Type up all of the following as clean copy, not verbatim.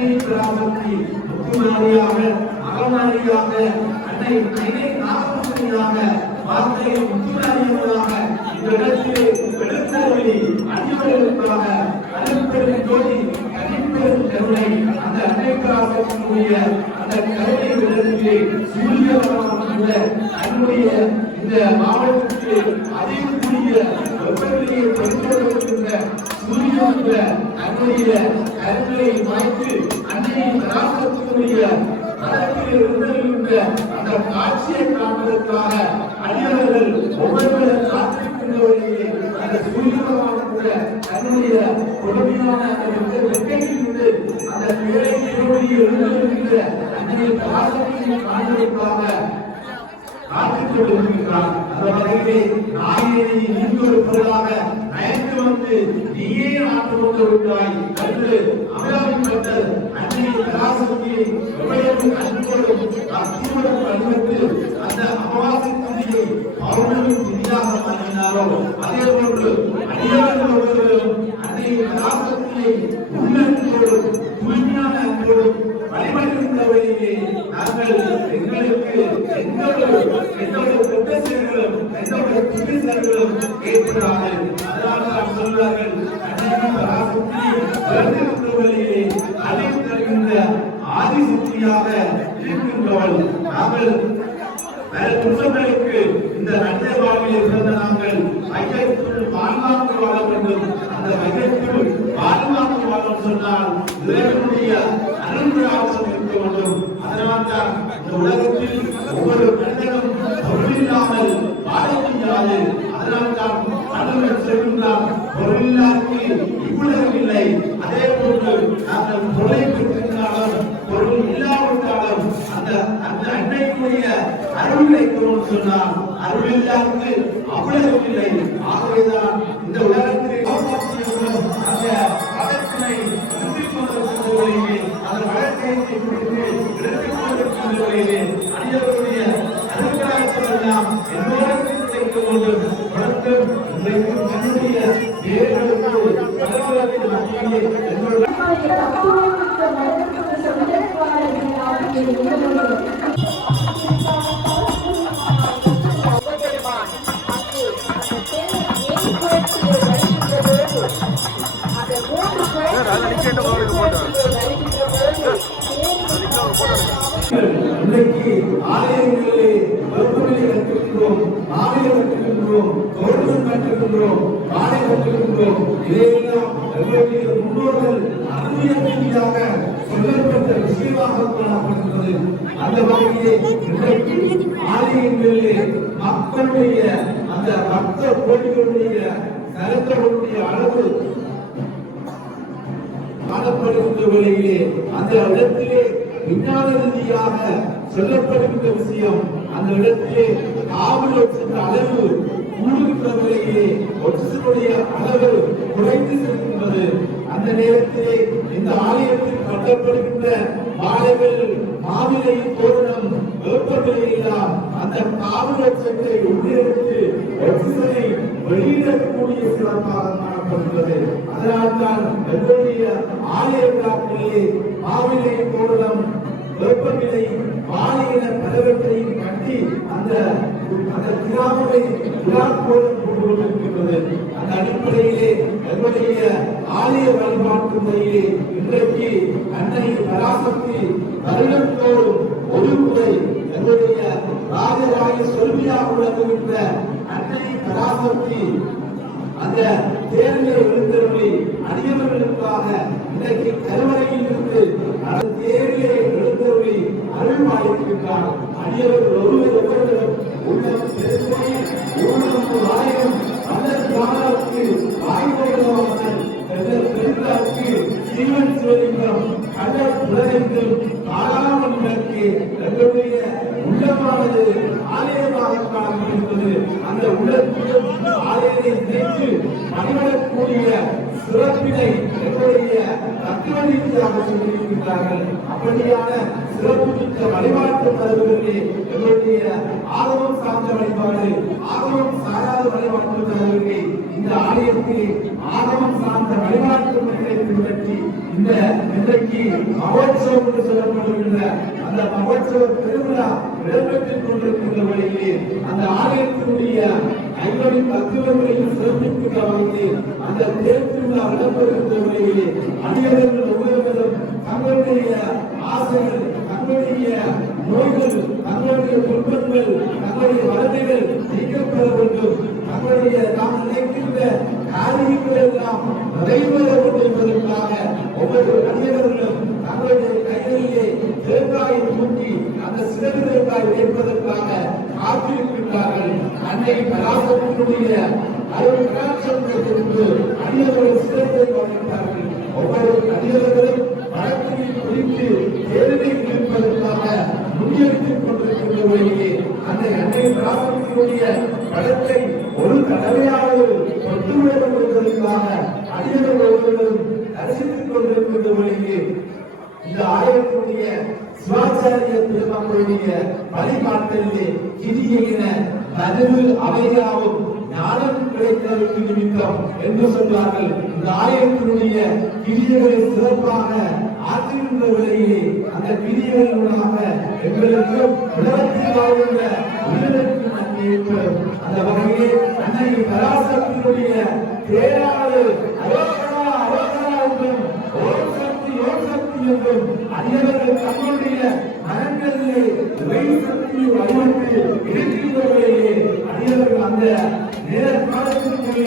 அன்னை பிராமணி முத்துமாரியாக அகமாரியாக அன்னை அன்னை நாகபூசணியாக வார்த்தை முத்துமாரியமாக இந்த இடத்திலே எழுத்தருளி அடியவர்களுக்காக அருட்பெரும் ஜோதி கனிப்பெரும் கருணை அந்த அன்னை பிராமணியுடைய அந்த கருணை இடத்திலே சூரியவரமான அன்னுடைய இந்த மாவட்டத்திலே அதிகக்கூடிய வெப்பநிலையை பெருந்தெடுக்கின்ற சூரியனுடைய அன்னுடைய கருணை வாய்த்து அன்னையின் ராசத்தினுடைய மரத்தில் இருந்திருக்கின்ற அந்த காட்சியை காண்பதற்காக அடியவர்கள் ஒவ்வொருவரும் காத்திருக்கின்றவர்களே அந்த சூரியவரமான தன்னுடைய கொடுமையான அந்த வெட்கையிலிருந்து அந்த பேரை இருந்திருக்கின்ற அன்னையின் ராசத்தை காண்பதற்காக காத்துக் கொண்டிருக்கிறார். அந்த வகையிலே நாயனை இன்னொரு பொருளாக நயந்து வந்து நீயே ஆண்டு கொண்டு விட்டாய் என்று அமராவின் பட்டர் அன்னை பராசக்தியை எவ்வளவு அன்போடும் அத்தியோடும் கண்பட்டு அந்த அமாவாசை திதியை பௌர்ணமி திதியாக மாற்றினாரோ அதே போன்று அடியவர்கள் ஒருவரும் அன்னை பராசக்தியை உள்ளன்போடும் தூய்மையான அன்போடும் வழிபடுகின்றவரையிலே நாங்கள் எங்களுக்கு எந்தொரு குற்றச்செயல்களும் எந்தொரு தீவிரங்களும் ஏற்படாது. அதனால் சொல்வார்கள் அழைத்து தருகின்ற ஆதிசக்தியாக இருக்கின்றவள். நாங்கள் குற்றங்களுக்கு இந்த நன்மை வாழ்வில் பிறந்த நாங்கள் ஐயத்துள் வாழ்வாக்கு வாழ வேண்டும். அந்த ஐயத்துள் வாழ்வாக்கு வாழும் சொன்னால் இறைவனுடைய அருள்விழாசம் இருக்க வேண்டும். அதனால்தான் இந்த உலகத்தில் ஒவ்வொரு மனிதனும் பொருளில்லாமல் வாழ முடியாது. அதனால்தான் கடவுள் சொல்கின்றார், பொருளில்லாக்கு இவ்வுலகம் இல்லை. அதே போன்று நாங்கள் பொருளை பெற்றிருந்தாலும் பொருள் இல்லாவிட்டாலும் அந்த அன்னைக்குரிய அருள் கிடைக்கும் சொன்னால் அருளில்லாக்கு அவ்வுலகம் இல்லை. ஆகவேதான் இந்த உலகத்தில் அந்த வழக்கினை அந்த வழக்கை அடியவருடைய அருள்களாக எல்லாம் எல்லோருக்கும் கிடைக்க வேண்டும். வழக்கம் தன்னுடைய இன்றைக்கு ஆலயங்களிலே வகுப்புகளை கற்றுக்கின்றோம், மாநில கற்றுக்கின்றோம், கௌரவம் கற்றுக்கின்றோம், பாடை கற்றுக்கின்றோம். இதையெல்லாம் எங்களுடைய முன்னோர்கள் அனுமதியாக சொல்லப்பட்ட விஷயமாக காணப்படுகிறது. அந்த வகையிலே இன்றைக்கு ஆலயங்களிலே மக்களுடைய அந்த பக்த கோடிகளுடைய சரத்தர்களுடைய அளவு காணப்படுகின்ற வேளையிலே அந்த இடத்திலே விஞ்ஞான ரீதியாக சொல்லப்படுகின்ற விஷயம் அந்த இடத்திலே காவல் சென்ற அளவு கூடுகின்ற வேளையிலே ஒற்றுடைய அளவு குறைந்து செல்கின்றது. அந்த நேரத்திலே இந்த ஆலயத்தில் கட்டப்படுகின்ற மாலைகள் மாவிலை தோரணம் வெப்பநிலையில்லாம் அந்த காவல் சட்டை உள்ளிருந்து ஒற்றுமை வெளியிடக்கூடிய சிறப்பாக காணப்படுகிறது. அதனால்தான் எங்களுடைய ஆலய விழாக்களிலே மாவிலை தோரணம் வெப்பநிலை மாலையின பலவற்றையும் கட்டி அந்த திராவிடை விழாக்கோலம் கொண்டிருக்கின்றது. அந்த அடிப்படையிலே எங்களுடைய ஆலய வழிபாட்டு முறையிலே இன்றைக்கு அன்னை பராசக்தி வருடத்தோறும் ஒரு முறை எங்களுடைய ராஜராஜ சொல்வியாக விளங்குகின்ற அன்னை பராசக்தி அந்த தேர்தலை எழுந்தருளி அடியவர்களுக்காக இன்றைக்கு கருவறையில் இருந்து அந்த தேர்தலை எழுந்தருளி அருள்வாயிருக்கின்றார். அடியவர்கள் ஒருவரும் உள்ளம் பெருமை ஊழம் வாயம் அதற்கு வாய்ப்புள்ளவர்கள் பெருந்தாக்கு சீவன் சிவலிங்கம் கடல் உலகெங்கும் காலாமல் விளக்கு எங்களுடைய உள்ளமானது ஆலயமாக காணப்படுகிறது. அந்த உள்ளத்திலும் ஆலயத்தை நினைத்து மணிவிடக்கூடிய சிறப்பினை எங்களுடைய தத்துவரீதியாக சொல்லியிருக்கிறார்கள். அப்படியான சிறப்பு மிக்க வழிபாட்டு தலைவர்களே எங்களுடைய ஆர்வம் சார்ந்த வழிபாடு, ஆர்வம் சாராத வழிபாட்டு தலைவர்களே இந்த ஆலயத்தில் ஆகமம் சார்ந்த வழிபாட்டு முறைகளை பின்பற்றி இந்த இன்றைக்கு மகோத்சவம் என்று சொல்லப்படுகின்ற அந்த மகோத்சவ திருவிழா இடம்பெற்றுக் கொண்டிருக்கின்ற வழியிலே அந்த ஆலயத்தினுடைய ஐம்பது தத்துவங்களையும் சிறப்பிக்கின்ற வகையில் அந்த தேர் திருவிழா இடம்பெறுகின்ற வழியிலே அடியவர்கள் ஒவ்வொருவரும் தங்களுடைய ஆசைகள், தங்களுடைய நோய்கள், தங்களுடைய துன்பங்கள், தங்களுடைய வளமைகள் நீக்கப்பெற வேண்டும், தங்களுடைய நாம் நினைக்கின்ற காரியங்கள் எல்லாம் நிறைவேற வேண்டும் என்பதற்காக ஒவ்வொரு அடியவர்களும் தங்களுடைய கைகளிலே தேங்காயை தூக்கி அந்த சிறகு தேங்காய் வைப்பதற்காக காத்திருக்கின்றார்கள். அன்னை பராசக்தியுடைய அருள் கடாட்சத்திற்கு அடியவர்கள் சிறப்பை வகித்தார்கள். ஒவ்வொரு அடியவர்களும் வழக்கில் குறித்து தேர்வை இருப்பதற்காக முன்னெடுத்துக் கொண்டிருக்கின்ற வழியிலே அன்னை பராசக்தியுடைய படத்தை ஒரு தடவையாவது தொட்டுவிட என்பதற்காக அடியவர்கள் ஒவ்வொருவரும் தரிசித்துக் கொண்டிருக்கின்ற வழியிலே இந்த ஆலயத்தினுடைய சிவாச்சாரிய பெருமக்களுடைய வழிபாட்டிலே கிரியின நடுவு அவையாவும் ஞானம் கிடைத்ததற்கு நிமித்தம் என்று சொல்வார்கள். இந்த ஆலயத்தினுடைய கிரியைகளை சிறப்பாக ஆற்றுகின்ற வேளையிலே அந்த கிரியைகளூடாக எங்களுக்கு உலகத்தில் வாழ்கின்ற உயிருக்கு நன்மை ஏற்படும். அந்த வகையிலே அன்னை பராசக்தியுடைய தேராது அரோகரா அரோகரா என்றும் ஓம் சக்தி என்றும் அடியவர்கள் தங்களுடைய மனங்களிலே இறை சக்தியை வழிபட்டு இருக்கின்றவர்களே அடியவர்கள் அந்த நேர காலத்திற்குள்ளே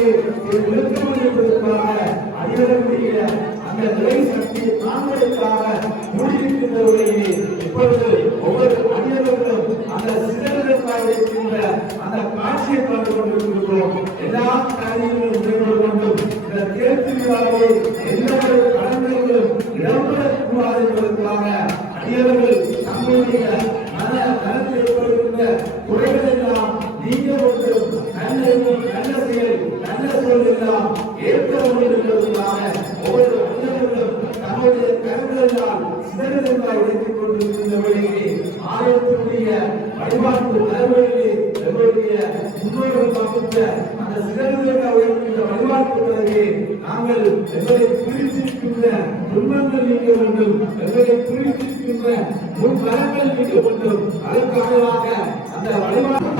நிறுத்துவதற்காக அடியவர்களுடைய அந்த இறை சக்தியை காண்பதற்காக மூடியிருக்கின்றவர்களே இப்பொழுது ஒவ்வொரு அடியவர்களும் அந்த சிறப்பாக இருக்கின்ற அந்த காட்சியை பார்த்து கொண்டிருக்கிறோம். எல்லா காரியங்களும் மேற்கொள்ள வேண்டும். இந்த தேர்தலை எந்த ஒரு கடமைகளும் இடம்பெறக்கூடாது என்பதற்காக அடியவர்கள் தங்களுடைய மனத்தில் ஏற்படுகின்ற குறைகள் எல்லாம் நீங்க வேண்டும், நல்ல செயல் நல்ல சொல் எல்லாம் ஏற்க வேண்டும் என்பதற்காக ஒவ்வொரு அடியவர்களும் தங்களுடைய கருங்களெல்லாம் சிதறலாக எடுத்துக் கொண்டிருக்கின்ற வழியிலே ஆலயத்தினுடைய வழிபாட்டு தலைவர்களே எங்களுடைய முன்னோர்கள் வகுத்த அந்த சிதறலாக இருக்கின்ற வழிபாட்டு தலைவரே நாங்கள் எங்களை பிரித்திருக்கின்ற துன்பங்கள் நீங்க வேண்டும், எங்களை பிரித்திருக்கின்ற முன்வரங்கள் நீங்க வேண்டும். அதற்காக அந்த வழிபாட்டு